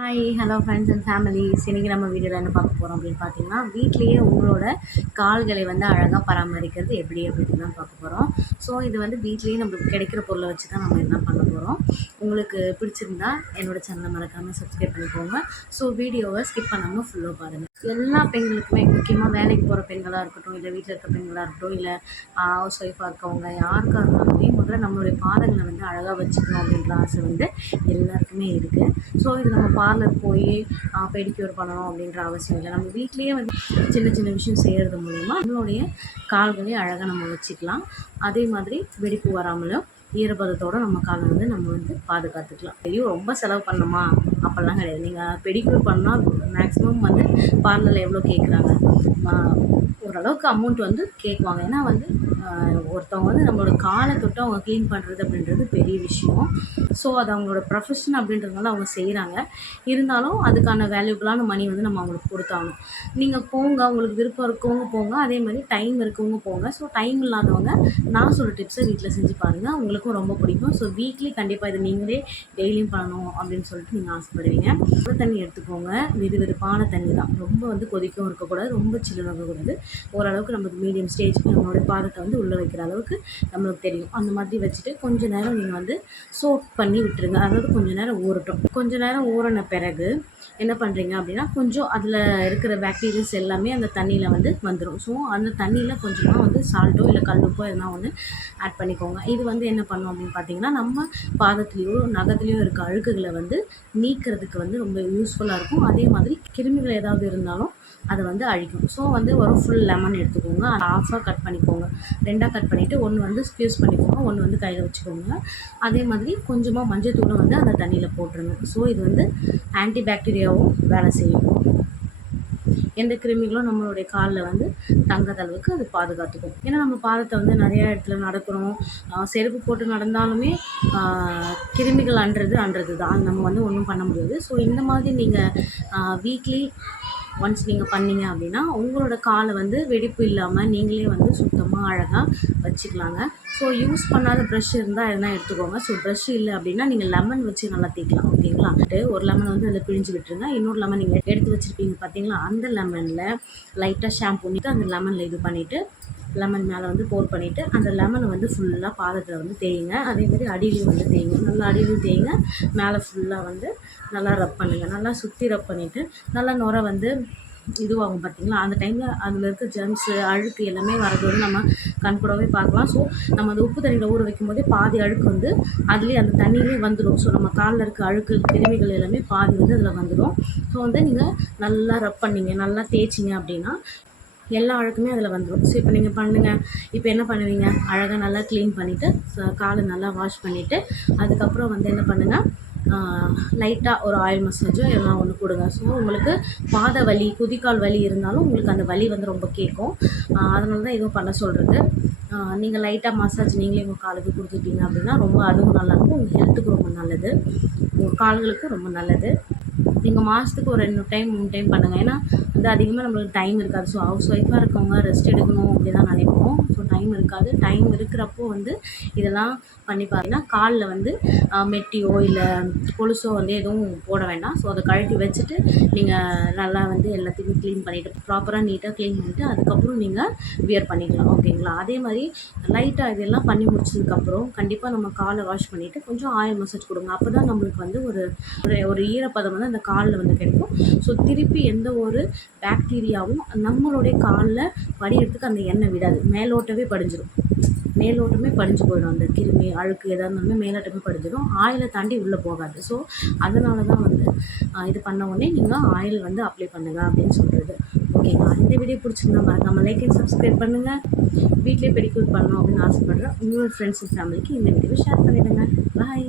Hi hello friends and families. இன்றைக்கி நம்ம வீடியோவில் என்ன பார்க்க போகிறோம் அப்படின்னு பார்த்தீங்கன்னா, வீட்லேயே உங்களோட கால்களை வந்து அழகாக பராமரிக்கிறது எப்படி அப்படின்னு தான் பார்க்க போகிறோம். ஸோ இது வந்து வீட்லேயே நம்மளுக்கு கிடைக்கிற பொருளை வச்சு தான் நம்ம என்ன பண்ண போகிறோம். உங்களுக்கு பிடிச்சிருந்தா என்னோடய சேனலை மறக்காமல் சப்ஸ்கிரைப் பண்ணிக்கோங்க. ஸோ வீடியோவை ஸ்கிப் பண்ணாமல் ஃபுல்லாக பாருங்கள். எல்லா பெண்களுக்குமே, முக்கியமாக வேலைக்கு போகிற பெண்களாக இருக்கட்டும், இல்லை வீட்டில் இருக்க பெண்களாக இருக்கட்டும், இல்லை ஹவுஸ் ஒய்ஃபாக இருக்கவங்க யாருக்காக இருந்தாலுமே முதல்ல நம்மளுடைய பாதங்களை வந்து அழகாக வச்சுக்கணும் அப்படின்ற ஆசை வந்து எல்லாருக்குமே இருக்குது. ஸோ இது நம்ம பார்லர் போய் பெடிக்யூர் பண்ணணும் அப்படின்ற அவசியம் இல்லை. நம்ம வீட்லேயே வந்து சின்ன சின்ன விஷயம் செய்கிறது மூலிமா நம்மளுடைய கால்களை அழகாக நம்ம வச்சுக்கலாம். அதே மாதிரி வெடிப்பு வராமலும் ஈரப்பதத்தோடு நம்ம காலை வந்து நம்ம வந்து பாதுகாத்துக்கலாம். ஐயோ ரொம்ப செலவு பண்ணணுமா அப்போல்லாம் கிடையாது. நீங்கள் பெடிக்யூர் பண்ணால் மேக்ஸிமம் வந்து பார்லரில் எவ்வளோ கேட்குறாங்க, ஓரளவுக்கு அமௌண்ட் வந்து கேட்குவாங்க. ஏன்னா வந்து ஒருத்தவங்க வந்து நம்மளோட காலை தொட்டு அவங்க க்ளீன் பண்ணுறது அப்படின்றது பெரிய விஷயம். ஸோ அது அவங்களோட ப்ரொஃபஷன் அப்படின்றதுனால அவங்க செய்கிறாங்க. இருந்தாலும் அதுக்கான வேல்யூபிளான மணி வந்து நம்ம அவங்களுக்கு கொடுத்தாகணும். நீங்கள் போங்க, உங்களுக்கு விருப்பம் இருக்கவங்க போங்க, அதே மாதிரி டைம் இருக்கவங்க போங்க. ஸோ டைம் இல்லாதவங்க நான் சொல்கிற டிப்ஸை வீட்டில் செஞ்சு பாருங்கள், உங்களுக்கும் ரொம்ப பிடிக்கும். ஸோ வீக்லி கண்டிப்பாக இதை நீங்களே டெய்லியும் பண்ணணும் அப்படின்னு சொல்லிட்டு நீங்கள் ஆசைப்படுவீங்க. தண்ணி எடுத்துக்கோங்க, வெதுவெதுப்பான தண்ணி தான், ரொம்ப வந்து கொதிக்கவும் இருக்கக்கூடாது, ரொம்ப சில்லுன்னு இருக்கக்கூடாது. ஓரளவுக்கு நம்மளுக்கு மீடியம் ஸ்டேஜ்க்கு நம்மளோட பாதத்தை வந்து உள்ளே வைக்கிற அளவுக்கு நம்மளுக்கு தெரியும். அந்த மாதிரி வச்சுட்டு கொஞ்சம் நேரம் நீங்கள் வந்து சோக் பண்ணி விட்டுருங்க. அதாவது கொஞ்சம் நேரம் ஊறட்டும். கொஞ்சம் நேரம் ஊறின பிறகு என்ன பண்ணுறீங்க அப்படின்னா, கொஞ்சம் அதில் இருக்கிற பாக்டீரியாஸ் எல்லாமே அந்த தண்ணியில் வந்து வந்துடும். ஸோ அந்த தண்ணியில் கொஞ்சமாக வந்து சால்ட்டோ இல்லை கல்லுப்போ எதனா ஒன்று ஆட் பண்ணிக்கோங்க. இது வந்து என்ன பண்ணும் அப்படின்னு பார்த்தீங்கன்னா, நம்ம பாதத்துலேயோ நகத்துலேயோ இருக்க அழுக்குகளை வந்து நீக்கிறதுக்கு வந்து ரொம்ப யூஸ்ஃபுல்லாக இருக்கும். அதே மாதிரி கிருமிகள் ஏதாவது இருந்தாலும் அதை வந்து அழிக்கும். ஸோ வந்து ஒரு ஃபுல் லெமன் எடுத்துக்கோங்க, அதை ஆஃபாக கட் பண்ணிக்கோங்க. 2ஆக கட் பண்ணிவிட்டு ஒன்று வந்து ஸ்க்யூஸ் பண்ணிக்கோங்க, ஒன்று வந்து கையில் வச்சுக்கோங்க. அதே மாதிரி கொஞ்சமாக மஞ்சள் தூளை வந்து அந்த தண்ணியில் போட்டுருங்க. ஸோ இது வந்து ஆன்டி பாக்டீரியாவும் வேலை செய்யும். எந்த கிருமிகளும் நம்மளுடைய காலில் வந்து தங்காத அளவுக்கு அது பாதுகாத்துக்கும். ஏன்னா நம்ம பாதத்தை வந்து நிறையா இடத்துல நடக்கிறோம், செருப்பு போட்டு நடந்தாலுமே கிருமிகள் அன்றது தான், அது நம்ம வந்து ஒன்றும் பண்ண முடியாது. ஸோ இந்த மாதிரி நீங்கள் வீக்லி ஒன்ஸ் நீங்கள் பண்ணிங்க அப்படின்னா உங்களோட காலை வந்து வெடிப்பு இல்லாமல் நீங்களே வந்து சுத்தமாக அழகாக வச்சுக்கலாங்க. ஸோ யூஸ் பண்ணாத ப்ரஷ் இருந்தால் எதனா எடுத்துக்கோங்க. ஸோ ப்ரஷ் இல்லை அப்படின்னா நீங்கள் லெமன் வச்சு நல்லா தேய்க்கலாம். ஓகேங்களா? ஒரு லெமன் வந்து அதில் பிழிஞ்சு விட்டுருங்க. இன்னொரு லெமன் நீங்கள் எடுத்து வச்சுருப்பீங்க பார்த்தீங்களா, அந்த லெமனில் லைட்டாக ஷாம்பு பண்ணிவிட்டு அந்த லெமனில் இது பண்ணிவிட்டு லெமன் மேலே வந்து போர் பண்ணிவிட்டு அந்த லெமனை வந்து ஃபுல்லாக பாதத்தில் வந்து தேய்ங்க. அதேமாதிரி அடியிலையும் வந்து தேய்ங்க, நல்லா அடியிலையும் தேய்ங்க, மேலே ஃபுல்லாக வந்து நல்லா ரப் பண்ணுங்கள். நல்லா சுற்றி ரப் பண்ணிவிட்டு நல்லா நுரை வந்து இதுவாகும் பார்த்தீங்களா, அந்த டைமில் அதில் இருக்க ஜெர்ம்ஸு அழுக்கு எல்லாமே வரது வந்து நம்ம கண்கூடவே பார்க்கலாம். ஸோ நம்ம அந்த உப்பு தண்ணியில் ஊற வைக்கும் போதே பாதி அழுக்கு வந்து அதுலேயே அந்த தண்ணியிலே வந்துடும். ஸோ நம்ம காலில் இருக்க அழுக்கு கிருமிகள் எல்லாமே பாதி வந்து அதில் வந்துடும். ஸோ வந்து நீங்கள் நல்லா ரப் பண்ணிங்க, நல்லா தேய்ச்சிங்க அப்படின்னா எல்லா அழுக்குமே அதில் வந்துடும். ஸோ இப்போ நீங்கள் பண்ணுங்கள். இப்போ என்ன பண்ணுவீங்க, அழகாக நல்லா க்ளீன் பண்ணிவிட்டு காலை நல்லா வாஷ் பண்ணிவிட்டு அதுக்கப்புறம் வந்து என்ன பண்ணுங்கள், லைட்டாக ஒரு ஆயில் மசாஜோ எல்லாம் ஒன்று கொடுங்க. ஸோ உங்களுக்கு பாத வலி, குதிக்கால் வலி இருந்தாலும் உங்களுக்கு அந்த வலி வந்து ரொம்ப கேட்கும். அதனால தான் எதுவும் பண்ண சொல்கிறது. நீங்கள் லைட்டாக மசாஜ் நீங்களே உங்கள் காலுக்கு கொடுத்துட்டீங்க அப்படின்னா ரொம்ப அதுவும் நல்லாயிருக்கும். உங்கள் ஹெல்த்துக்கு ரொம்ப நல்லது, உங்கள் கால்களுக்கும் ரொம்ப நல்லது. நீங்கள் மாதத்துக்கு ஒரு 2 டைம் 3 டைம் பண்ணுங்கள். ஏன்னா வந்து அதிகமாக நம்மளுக்கு டைம் இருக்காது. ஸோ ஹவுஸ் ஒய்ஃபாக இருக்கவங்க ரெஸ்ட் எடுக்கணும் அப்படி தான் நினைப்போம். ஸோ டைம் இருக்காது. டைம் இருக்கிறப்போ வந்து இதெல்லாம் பண்ணி பார்த்தீங்கன்னா காலில் வந்து மெட்டியோ இல்லை கொலுசோ வந்து எதுவும் போட வேண்டாம். ஸோ அதை கழட்டி வச்சுட்டு நீங்கள் நல்லா வந்து எல்லாத்தையுமே க்ளீன் பண்ணிவிட்டு ப்ராப்பராக நீட்டாக க்ளீன் பண்ணிவிட்டு அதுக்கப்புறம் நீங்கள் வியர் பண்ணிக்கலாம். ஓகேங்களா? அதே மாதிரி லைட்டாக இதெல்லாம் பண்ணி முடிச்சதுக்கப்புறம் கண்டிப்பாக நம்ம காலை வாஷ் பண்ணிவிட்டு கொஞ்சம் ஆயில் மசாஜ் கொடுங்க. அப்போ தான் நம்மளுக்கு வந்து ஒரு ஈரப்பதம் வந்து அந்த காலில் வந்து கிடைக்கும். ஸோ திருப்பி எந்த ஒரு பாக்டீரியாவும் நம்மளுடைய காலில் படிகிறதுக்கு அந்த எண்ணெய் விடாது, மேலோட்டமே படிஞ்சிடும். மேலோட்டமே படிஞ்சு போயிடும். அந்த கிருமி அழுக்கு எதாக இருந்தாலுமே மேலோட்டமே படிஞ்சிடும், ஆயிலை தாண்டி உள்ளே போகாது. ஸோ அதனால தான் வந்து இது பண்ண உடனே நீங்கள் ஆயில் வந்து அப்ளை பண்ணுங்கள் அப்படின்னு சொல்கிறது. ஓகேங்களா? இந்த வீடியோ பிடிச்சிருந்தா மறக்காமல் லைக் அண்ட் சப்ஸ்கிரைப் பண்ணுங்கள். வீட்டிலே பெடிக்யூர் பண்ணணும் அப்படின்னு ஆசைப்படுறேன் உங்களோட ஃப்ரெண்ட்ஸ் அண்ட் ஃபேமிலிக்கு இந்த வீடியோவை ஷேர் பண்ணிவிடுங்க. பாய்.